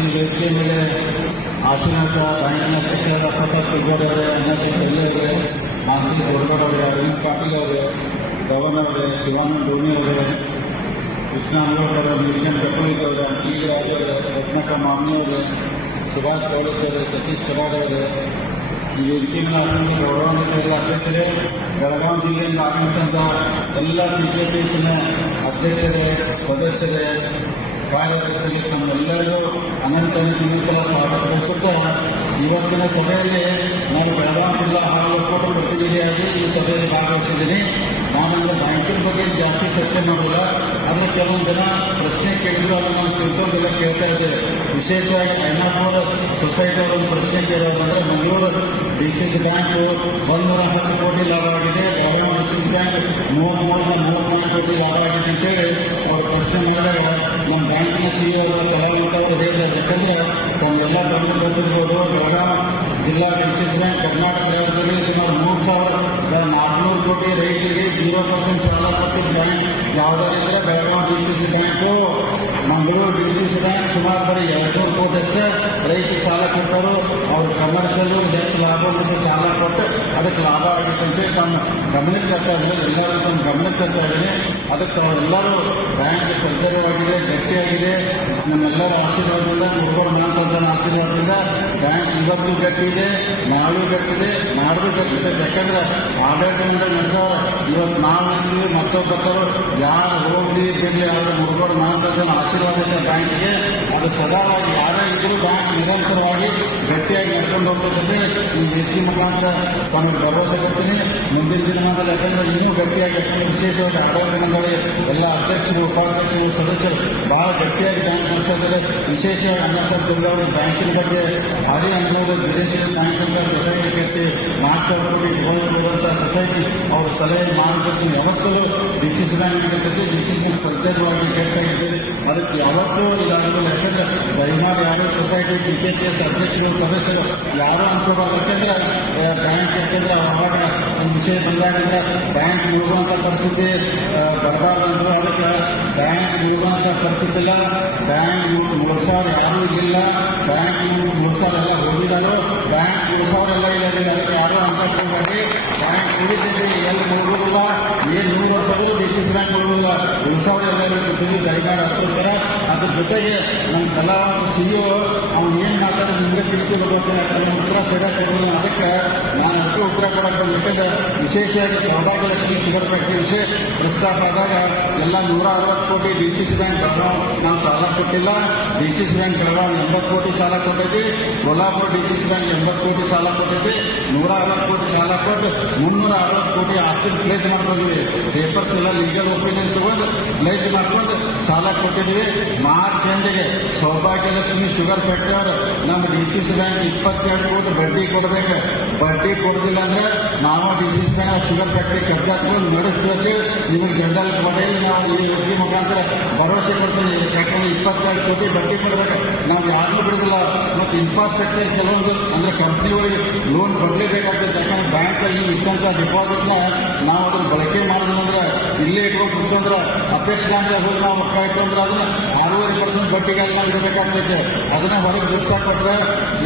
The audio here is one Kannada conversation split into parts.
ಈ ವೇದಿಕೆ ಮೇಲೆ ಆಶೀರ್ವಾದ ಬ್ಯಾಂಕಿನ ಅಧ್ಯಕ್ಷರಾದ ಪ್ರತಾಪ್ ಕಿಗೋಡ್ ಅವರೇ ಅಣ್ಣಕ್ಕೆ ಬೆಳ್ಳಿ ಅವರೇ ಮಾಸ್ತಿ ದೊಡ್ಡಗೌಡ ಅವರೇ ಅರವಿಂದ್ ಪಾಟೀಲ್ ಅವರೇ ಪವನ್ ಅವರೇ ಶಿವಾನಂದ ಡೋನಿ ಅವರೇ ಕೃಷ್ಣ ಅಂಗೋಡ್ ಅವರೇ ಮಿಷನ್ ಬೆಟ್ಟಳಿಗೆ ಅವರೇ ಟಿ ರಾಜ್ ಅವರೇ ರತ್ನಕ ಮಾಮಿ ಅವರೇ ಸುಭಾಷ್ ಪೌಲಸ್ ಅವರೇ ಸತೀಶ್ ಕರಾಡ್ ಅವರೇ ಈ ವೇದಿಕೆ ಮೇಲೆ ಆಗಮಿಸಿದ ಗೌರವಾನ್ವಿತ ಅಧ್ಯಕ್ಷರೇ ಬೆಳಗಾವಿ ಜಿಲ್ಲೆಯಿಂದ ಆಗಮಿಸಿದಂಥ ಎಲ್ಲ ಬಿಜೆಪಿಯ ಅಧ್ಯಕ್ಷರೇ ಸದಸ್ಯರೇ ಕಾರ್ಯಕರ್ತರಿಗೆ ತಮ್ಮೆಲ್ಲರೂ ಅನಂತ ಬಯಸುತ್ತಾ ಇವತ್ತಿನ ಸಭೆಯಲ್ಲಿ ನಾನು ಬೆಳಗಾವಿ ಜಿಲ್ಲಾ ಹಾಗೂ ಕೋಟ ಪ್ರತಿನಿಧಿಯಾಗಿ ಈ ಸಭೆಯಲ್ಲಿ ಭಾಗವಹಿಸಿದ್ದೀನಿ. ನಾನಂದ್ರೆ ಬ್ಯಾಂಕಿನ ಬಗ್ಗೆ ಜಾಸ್ತಿ ಚರ್ಚೆ ಮಾಡೋಲ್ಲ. ಆದರೆ ಕೆಲವೊಂದು ಜನ ಪ್ರಶ್ನೆ ಕೇಳಿದ್ರು, ಅದನ್ನು ನಾನು ತಿಳ್ಕೊಂಡೆಲ್ಲ ಕೇಳ್ತಾ ಇದ್ದೇವೆ ವಿಶೇಷವಾಗಿ ಐನಾಪುರ ಸೊಸೈಟಿ ಅವರ ಒಂದು ಪ್ರಶ್ನೆ ಕೇಳೋದಂದ್ರೆ Mangaluru D C C bank ಒಂದೂರ ಹತ್ತು ಕೋಟಿ ಲಾಭ ಆಗಿದೆ. Belagavi D C C bank ಮೂವತ್ಮೂರರಿಂದ ಮೂವತ್ನಾಲ್ಕು ಕೋಟಿ ಲಾಭ ಆಗಿದೆ ಅಂತೇಳಿ ಅವರು ಪ್ರಶ್ನೆ ಮಾಡಿದಾಗ ನಮ್ಮ ಬ್ಯಾಂಕಿನ ಸಿಇಒ ಕಲಾವಂತ ಅವರು ಹೇಳಿದ್ದಾರೆ ಯಾಕಂದ್ರೆ ತಾವೆಲ್ಲ ಗಮನ ಬಂದಿರ್ಬೋದು. ಬೆಳಗಾವಿ ಜಿಲ್ಲಾ D C C bank Karnataka ರಾಜ್ಯದಲ್ಲಿ ಸುಮಾರು ಮೂರು ಸಾವಿರದ ನಾಲ್ಕುನೂರು ಕೋಟಿ ರೈತರಿಗೆ ಜೀರೋ ಪರ್ಸೆಂಟ್ ಸಾಲ ಕೊಟ್ಟಿದ್ದ ಬ್ಯಾಂಕ್ ಯಾವುದಾದ್ರೆ ಮಂಗಳೂರು ಡಿ ಸಿ ಬ್ಯಾಂಕ್ ಸುಮಾರು ಬರೀ ಎರಡು ಕೋಟಿ ಅಷ್ಟೇ ರೈತರಿಗೆ ಸಾಲ ಕೊಟ್ಟರು ಅವ್ರು ಕಮರ್ಷಿಯಲ್ ಹೆಚ್ಚು ಲಾಭ ಮತ್ತು ಸಾಲ ಕೊಟ್ಟು ಅದಕ್ಕೆ ಲಾಭ ಆಗುತ್ತಂತೆ ತಮ್ಮ ಗಮನಕ್ಕೆ ತರ್ತಾ ಇದ್ದಾರೆ. ಎಲ್ಲರೂ ತಮ್ಮ ಗಮನಕ್ಕೆ ತರ್ತಾ ಇದ್ದೀನಿ ಅದಕ್ಕೆ ತಾವೆಲ್ಲರೂ ಬ್ಯಾಂಕ್ ಆಗಿದೆ ಗಟ್ಟಿಯಾಗಿದೆ. ನಮ್ಮೆಲ್ಲರ ಆಶೀರ್ವಾದದಿಂದ ಮುರುಗೋಡ ಮಹಾಸಂತನ ಆಶೀರ್ವಾದದಿಂದ ಬ್ಯಾಂಕ್ ಇವತ್ತು ಗಟ್ಟಿದೆ ನಾಳೆ ಗಟ್ಟಿದೆ ನಾಡ್ದು ಗಟ್ಟಿದೆ ಯಾಕಂದ್ರೆ ಆಡಳಿತ ಮಂಡಳಿ ನಡೆಸೋರು ಇವತ್ತು ನಾವು ಮತ್ತೊಬ್ಬರು ಯಾರು ಹೋಗ್ಲಿ ಬಿಡ್ಲಿ ಆದ್ರೆ ಮುರುಗೋಡ ಮಹಾಸಂತನ ಆಶೀರ್ವಾದ ಇದೆ ಬ್ಯಾಂಕ್ಗೆ ಅದು ಸದಾವಾಗಿ ಯಾರೇ ಇದ್ರೂ ಬ್ಯಾಂಕ್ ನಿರಂತರವಾಗಿ ಗಟ್ಟಿಯಾಗಿ ನಡ್ಕೊಂಡು ಹೋಗ್ತದೆ. ಈ ವ್ಯಕ್ತಿ ಮುಖಾಂತರ ತಮಗೆ ಭರವಸೆ ಕೊಡ್ತೀನಿ. ಮುಂದಿನ ದಿನಮಾನದಲ್ಲಿ ಯಾಕಂದ್ರೆ ಇನ್ನೂ ಗಟ್ಟಿಯಾಗಿ ವಿಶೇಷವಾಗಿ ಆಡಳಿತ ಮಂಡಳಿ, ಎಲ್ಲ ಅಧ್ಯಕ್ಷರು, ಉಪಾಧ್ಯಕ್ಷರು, ಸದಸ್ಯರು ಬಹಳ ಗಟ್ಟಿಯಾಗಿ ಬ್ಯಾಂಕ್ ನಡೆಸ್ತಾ ಇದ್ದಾರೆ ವಿಶೇಷವಾಗಿ ಅಣ್ಣಾಸಾಬ್ ದುರ್ಗಾವರು ಬ್ಯಾಂಕಿನ ಬಗ್ಗೆ ಭಾರಿ ಅನುಭವ ವಿದೇಶಿ ಬ್ಯಾಂಕಿಂದ ಸೊಸೈಟಿ ಕಟ್ಟಿ ಮಾಸ್ಟರ್ ಇರುವಂಥ ಸೊಸೈಟಿ ಅವರ ಸಲಹೆ ಮಾರ್ಗದರ್ಶನ ಸಿ ಸಿ ಬ್ಯಾಂಕ್ ನಡೀತದೆ ಪ್ರತ್ಯೇಕವಾಗಿ ಕೇಳ್ತಾ ಇದ್ದೇವೆ. ಅದಕ್ಕೆ ಯಾವತ್ತೂ ಇದಾಗೋದಿಲ್ಲ ಯಾಕಂದ್ರೆ ದಯಮಾಡಿ ಯಾವುದೇ society D K C S ಅಧ್ಯಕ್ಷರು ಸದಸ್ಯರು ಯಾರು ಅನ್ಕೋಬಾರ್ದು ಯಾಕಂದ್ರೆ ಬ್ಯಾಂಕ್ ಯಾಕಂದ್ರೆ ಅವಾಗ ಒಂದು ವಿಷಯ ಬಂದಾಗಿಂದ ಬ್ಯಾಂಕ್ ಮುಳುಗುವಂಥ ಪರಿಸ್ಥಿತಿ ಬರಬಾರ್ದು ಅದಕ್ಕೆ ಬ್ಯಾಂಕ್ ಮುಳುಗುವಂಥ ಪರಿಸ್ಥಿತಿ ಇಲ್ಲ, ಬ್ಯಾಂಕ್ ಮುಳುಸಾರ ಯಾರೂ ಇಲ್ಲ ಬ್ಯಾಂಕ್ ಮುಳುಸಾರ ಎಲ್ಲ ಹೋಗಿದ್ದಾರೆ ಬ್ಯಾಂಕ್ ಮುಳುಸಾರ ಎಲ್ಲ ಇಲ್ಲ ಅದಕ್ಕೆ ಯಾರು ಅಂತ ಹೋಗಬೇಡಿ ಬ್ಯಾಂಕ್ ಉಳಿದಿದೆ ಎಲ್ಲಿ ಮುಳುಗುದಿಲ್ಲ ಏನು ನೂರು ವರ್ಷಗಳು ಡಿ ಸಿ ಬ್ಯಾಂಕ್ ಮುಳುಗುದಿಲ್ಲ ಉಳಿಸೋರು ಎಲ್ಲ ಕೂತಿದ್ವಿ ದಯಮಾಡಿ ಹತ್ತಿರ ಅದ್ರ ಜೊತೆಗೆ ನಮ್ಮ ಕಲಾ ಸಿಇಒ ಅವ್ನು ಏನು ಮಾತಾಡೋದು ನಿಮಗೆ ತಿಳ್ಕೊಳ್ಬೇಕು ನಮ್ಮ ಉತ್ತರ ಸರಿಯಾಗಿ ಕೊಡೋದು ಅದಕ್ಕೆ ನಾನು ಅದಕ್ಕೆ ಉತ್ತರ ಕೊಡಕ್ಕೆ ಯಾಕಂದ್ರೆ ವಿಶೇಷವಾಗಿ ಸೌಭಾಗ್ಯಲಕ್ಷ್ಮಿ ಶುಗರ್ ಫ್ಯಾಕ್ಟ್ರಿ ವಿಷಯ ಪ್ರಸ್ತಾಪ ಆದಾಗ ಎಲ್ಲ ನೂರ ಅರವತ್ತು ಕೋಟಿ D C C bank Belgaum ನಾವು ಸಾಲ ಕೊಟ್ಟಿಲ್ಲ D C C bank Belgaum ಎಂಬತ್ತು ಕೋಟಿ ಸಾಲ ಕೊಟ್ಟೈತಿ Kolhapur D C C bank ಎಂಬತ್ತು ಕೋಟಿ ಸಾಲ ಕೊಟ್ಟಿದ್ವಿ ನೂರ ಅರವತ್ತು ಕೋಟಿ ಸಾಲ ಕೊಟ್ಟು ಮುನ್ನೂರ ಅರವತ್ತು ಕೋಟಿ ಆಸ್ತಿ ಪ್ಲೇಸ್ ಮಾಡ್ಕೊಂಡಿದ್ವಿ. ಪೇಪರ್ಸ್ ಎಲ್ಲ ಲೀಗಲ್ ಒಪಿನಿಯನ್ ತಗೊಂಡು ಪ್ಲೇಸ್ ಮಾಡ್ಕೊಂಡು ಸಾಲ ಕೊಟ್ಟಿದ್ವಿ. ಮಾರ್ಚ್ ಎಂಡಿಗೆ ಸೌಭಾಗ್ಯಲಕ್ಷ್ಮಿ ಶುಗರ್ ಫ್ಯಾಕ್ಟ್ರಿ ನಮ್ಮ ಡಿ ಸಿ ಸಿ ಬ್ಯಾಂಕ್ ಇಪ್ಪತ್ತೆರಡು ಕೋಟಿ ಬಡ್ಡಿ ಕೊಡ್ಬೇಕು. ಬಡ್ಡಿ ಕೊಡೋದಿಲ್ಲ ಅಂದ್ರೆ ನಾವು D C C bank sugar factory ಕಬ್ಜಾಕೊಂಡು ನಡೆಸ್ಬೇಕು ನಿಮಗೆ ಜನರಲ್ ಕೊಡೆಯಲ್ಲಿ ನಾವು ಈ ಯೋಜನೆ ಮುಖಾಂತರ ಭರವಸೆ ಕೊಡ್ತೀವಿ ಯಾಕಂದ್ರೆ ಇಪ್ಪತ್ತೆರಡು ಕೋಟಿ ಬಡ್ಡಿ ಕೊಡಬೇಕು. ನಾವು ಯಾರನ್ನೂ ಬಿಡುದಿಲ್ಲ. ಮತ್ತು ಇನ್ಫ್ರಾಸ್ಟ್ರಕ್ಚರ್ ಕೆಲವೊಂದು ಅಂದ್ರೆ ಕಂಪ್ನಿಗಳಿಗೆ ಲೋನ್ ಕೊಡಲೇಬೇಕಾಗ್ತದೆ ಯಾಕಂದ್ರೆ ಬ್ಯಾಂಕ್ ಅಲ್ಲಿ ಇಟ್ಟಂತ ಡಿಪಾಸಿಟ್ನ ನಾವು ಅದನ್ನ ಬಳಕೆ ಮಾಡೋದಂದ್ರೆ ಇಲ್ಲೇ ಇಟ್ಕೊಂಡು ಕುತ್ಕೊಂಡ್ರೆ ಅಪೇಕ್ಷೆ ಅಂತ ಹೋಗಿ ನಾವು ರೊಕ್ಕ ಇಟ್ಕೊಂಡ್ರೆ ಅದನ್ನ ಆರೂವರೆ ಪರ್ಸೆಂಟ್ ಬಡ್ಡಿಗೆಲ್ಲ ಇರಬೇಕಾಗ್ತೈತೆ ಅದನ್ನ ಹೊರಗೆ ದುಡ್ಡು ಕೊಟ್ಟರೆ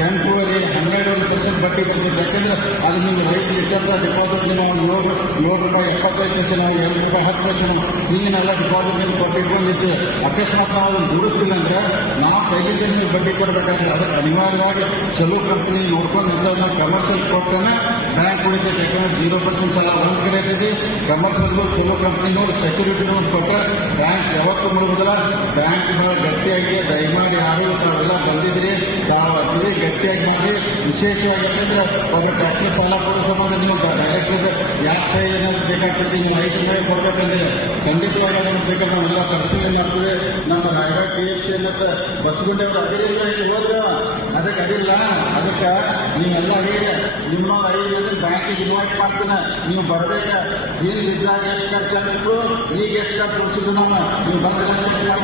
ಎಂಟೂವರೆ, ಹನ್ನೆರಡೂವರೆ ಪರ್ಸೆಂಟ್ ಬಡ್ಡಿ ಬರ್ತೈತೆ. ಯಾಕಂದ್ರೆ ಅದು ನಿಮ್ಮ ರೈತರು ಇಟ್ಟಂತ ಡಿಪಾಸಿಟ್ ನಾವು ಏಳು ಏಳು ರೂಪಾಯಿ, ಎಪ್ಪತ್ತೈದು ಪೈಸೆ ನಾವು ಎರಡು ರೂಪಾಯಿ, ಹತ್ತು ಪೈಸೆ ಹಿಂಗಿನೆಲ್ಲ ಡಿಪಾಸಿಟ್ ಮೇಲೆ ಕೊಟ್ಟಿಟ್ಕೊಂಡಿದ್ದು ಅಕಸ್ಮಾತ್ ನಾವು ಅದನ್ನು ದುಡಿಸ್ತಿಲ್ಲ ಅಂದ್ರೆ ನಾವು ಕೈಲಿದ್ದ ನಿಮಗೆ ಬಡ್ಡಿ ಕೊಡಬೇಕಾಗ್ತದೆ ಅದಕ್ಕೆ ಅನಿವಾರ್ಯವಾಗಿ ಚಲೋ ಕಂಪನಿ ನೋಡ್ಕೊಂಡು ಇಂಥವ್ರನ್ನ ಕಮರ್ಷಿಯಲ್ ಕೊಟ್ಟರೆ ಬ್ಯಾಂಕ್ ಉಳಿತೈತೆ ಯಾಕಂದ್ರೆ ಜೀರೋ ಪರ್ಸೆಂಟ್ ಸಾಲ ಒಂದು ಕಡೆ ಐತೈತಿ ಕಮರ್ಷಿಯಲ್ಗೂ ಚಲೋ ಕಂಪನಿಗಳು ಸೆಕ್ಯೂರಿಟಿ ಕೊಟ್ಟರೆ ಬ್ಯಾಂಕ್ ಯಾವತ್ತೂ ಮುಳುಗುದಿಲ್ಲ. ಬ್ಯಾಂಕ್ ಗಟ್ಟಿಯಾಗಿ ದಯಮಾಡಿ ಯಾರು ತಾವೆಲ್ಲ ಬಂದಿದ್ರಿ ತಾವು ಗಟ್ಟಿಯಾಗಿ ಮಾಡಿ. ವಿಶೇಷವಾಗಿ ಯಾಕಂದ್ರೆ ಒಬ್ಬ ಟ್ಯಾಕ್ಸಿ ಸಾಲ ಕೊಡೋ ಸಂಬಂಧ ನಿಮಗೆ ಡೈರೆಕ್ಟರ್ ಯಾಕೆ ಏನಾದ್ರು ಬೇಕಾಗ್ತೈತಿ ನೀವು ಐದು ರೂಪಾಯಿ ಕೊಡ್ಬೇಕಂದ್ರೆ ಖಂಡಿತವಾಗಿ ಅದನ್ನು ಬೇಕಾದ್ರೆ ನಾವೆಲ್ಲ ಪರಿಶೀಲನೆ ಮಾಡ್ತೀವಿ ನಮ್ಮ ರಾಯಗಢ ಪಿ ಎಚ್ ಸಿ ಮತ್ತು ಬಸ್ಗುಂಡೆಯವರು ಅದಿಲ್ಲ ಇಲ್ಲಿ ಹೋದ್ರ? ಅದಕ್ಕೆ ಅದಿಲ್ಲ ಅದಕ್ಕೆ ನೀವೆಲ್ಲ ಅಡಿಗೆ ನಿಮ್ಮ ಐದು ಬ್ಯಾಂಕಿಗೆ ಇನ್ವೈಟ್ ಮಾಡ್ತೀನಿ. ನೀವು ಬರಬೇಕ? ಈಗ ಇದ್ದಾಗ ಎಷ್ಟು ಖರ್ಚು ಈಗ ಎಷ್ಟು ಖರ್ಚು ಉಳಿಸಿದ್ರು ನಾವು? ನೀವು ಬರಬೇಕು ಯಾವ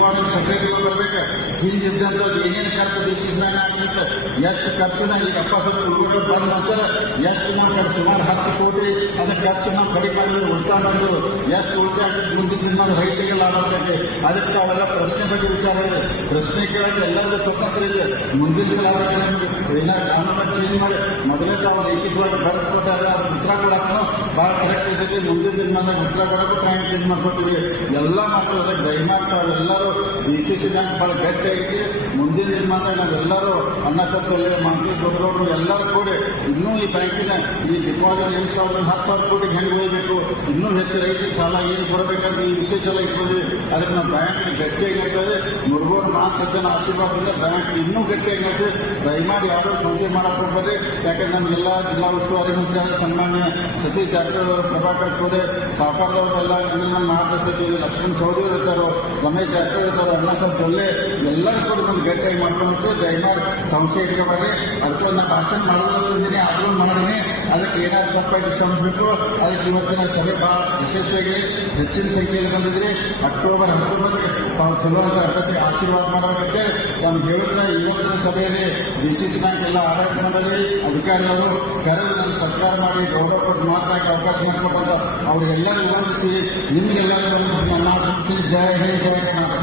ಇಂಪಾರ್ಟೆಂಟ್ ಸೊಸೈಟಿಗಳು ಬರ್ಬೇಕು ಹಿಂದಿದ್ದಂಥದ್ದು ಏನೇನು ಖರ್ಚು ಡಿಸಿಷನ್ ಆಗ್ತಿತ್ತು ಎಷ್ಟು ಖರ್ಚಿನ ಈಗ ಎಪ್ಪತ್ತು ರೂಪಾಯಿ ಬಂದ ನಂತರ ಎಷ್ಟು ನಾವು ಖರ್ಚು ಸುಮಾರು ಹತ್ತು ಕೋಟಿ ಅದನ್ನ ಖರ್ಚು ನಾವು ಕಡಿಮೆ ಮಾಡಿದ್ರೆ ಉಳಿತಾಯ ಮಾಡಿದ್ರು ಎಷ್ಟು ಉಳಿತಾಯ ಆಗ್ತದೆ ಮುಂದಿನ ದಿನ ರೈತರಿಗೆ ಲಾಭ ಆಗ್ತದೆ ಅದಕ್ಕೆ ಅವೆಲ್ಲ ಪ್ರಶ್ನೆ ಬಗ್ಗೆ ವಿಚಾರ ಇದೆ ಪ್ರಶ್ನೆ ಕೇಳಕ್ಕೆ ಎಲ್ಲರಿಗೂ ಸ್ವತಂತ್ರ ಇದೆ ಮುಂದಿನ ದಿನ ಅವ್ರು ಏನಾದ್ರು ಕಾನೂನು ಚೇಂಜ್ ಮಾಡಿ ಮೊದಲೇ ತಾವು ಲೈಂಗಿಕವಾಗಿ ಬರೆಸ್ಕೊಟ್ಟಾಗ ಅವ್ರ ಉತ್ತರ ಕೊಡಕ್ಕೂ ಭಾಳ ಕರೆಕ್ಟ್ ಇರ್ತೈತಿ ಮುಂದಿನ ದಿನ ನಮಗೆ ಉತ್ತರ ಕೊಡಕ್ಕೂ ಟೈಮ್ ಚೇಂಜ್ ಮಾಡ್ಕೊತೀವಿ ಎಲ್ಲ ಮಕ್ಕಳು ಅದಕ್ಕೆ ದಯಮಾಡಿ ತಾವೆಲ್ಲರೂ ಡಿ ಸಿ ಸಿ ಬ್ಯಾಂಕ್ ಭಾಳ ಗಟ್ಟಿಯಾಗಿ ಮುಂದಿನ ದಿನಮಾನ ನಾವೆಲ್ಲರೂ ಅನ್ನ ಸತ್ತಲ್ಲಿ ಮಂತ್ರಿ ದೊಡ್ಡವರು ಎಲ್ಲರೂ ಕೂಡಿ ಇನ್ನೂ ಈ ಬ್ಯಾಂಕಿನ ಈ ಡಿಪಾಸಿಟ್ ಎಂಟು ಸಾವಿರದ ಹತ್ತು ಸಾವಿರ ಕೋಟಿ ಹೆಂಗೆ ಹೋಗಬೇಕು, ಇನ್ನೂ ಹೆಚ್ಚು ರೈತರಿಗೆ ಸಾಲ ಏನು ಕೊಡಬೇಕಂತ ಈ ವಿಶೇಷ ಎಲ್ಲ ಇಟ್ಕೊಂಡ್ವಿ ಅದಕ್ಕೆ ನಾವು ಬ್ಯಾಂಕ್ ಗಟ್ಟಿಯಾಗಿರ್ತದೆ. ನಾಲ್ಕು ಮಾತನ್ನ ಆಶೀರ್ವಾದದಿಂದ ಬ್ಯಾಂಕ್ ಇನ್ನೂ ಗಟ್ಟಿಯಾಗಿರ್ತದೆ. ದಯಮಾಡಿ ಯಾರು ಸಂಸ್ಥೆ ಮಾಡಕ್ ಹೋಗ್ಬೇಡಿ ಯಾಕಂದ್ರೆ ನಮಗೆಲ್ಲ ಜಿಲ್ಲಾ ಉಸ್ತುವಾರಿ ಮಂತ್ರಿ ಸನ್ಮಾನ್ಯ ಸತೀಶ್ ಜಾರಕಿಹೊಳಿ ಪ್ರಭಾಕರ್ ಕೋರೆ ಸಾಪಾರ್ದವರೆಲ್ಲ ನಮ್ಮ ಮಾತುಕತೆ ಲಕ್ಷ್ಮಣ್ ಚೌಧರಿ ಇರ್ತಾರೋ, ರಮೇಶ್ ಜಾರಕಿಹೊಳಿ ಇರ್ತಾರೋ ಸ್ವಲ್ಪ ಒಳ್ಳೆ ಎಲ್ಲರೂ ಕೂಡ ನಮ್ಗೆ ಗಟ್ಟಿಯಾಗಿ ಮಾಡ್ಕೊಂಡು ದಯಮಾಡಿ ಸಂಸ್ಥೆ ಇಟ್ಕೊಬೇಡಿ ಅದಕ್ಕೊಂದು ಭಾಷಣ ಮಾಡೋದಿದ್ದೀನಿ ಆದ್ರೂ ಮಾಡಿದ್ದೀನಿ ಅದಕ್ಕೆ ಏನಾದ್ರು ತಪ್ಪಾಗಿ ಶ್ರಮಿಸಬೇಕು ಅದಕ್ಕೆ ಇವತ್ತಿನ ಸಭೆ ಬಹಳ ವಿಶೇಷವಾಗಿ ಹೆಚ್ಚಿನ ಸಂಖ್ಯೆಯಲ್ಲಿ ಬಂದಿದ್ರಿ. ಅಕ್ಟೋಬರ್ ಹತ್ತೊಂಬತ್ತು ತಾವು ಅಂತ ಅಗತ್ಯ ಆಶೀರ್ವಾದ ಮಾಡಬೇಕಂತೆ. ತಾವು ಹೇಳುತ್ತಾ ಇವತ್ತಿನ ಸಭೆಯಲ್ಲಿ ಡಿಸಿಸಿ ಬ್ಯಾಂಕ್ ಎಲ್ಲ ಆಡಳಿತ ಮಂಡಳಿ ಅಧಿಕಾರಿಗಳು ಕರೆದು ನನ್ನ ಸರ್ಕಾರ ಮಾಡಿ ಗೌರವ ಕೊಟ್ಟು ಮಾತಾಡಿ ಅವಕಾಶ ಮಾಡಿಕೊಟ್ಟಂತ ಅವರಿಗೆಲ್ಲರೂ ವಿನಂತಿಸಿ ನಿಮಗೆಲ್ಲರೂ ನನ್ನ ಜಯ ಹೇ ಜಯ.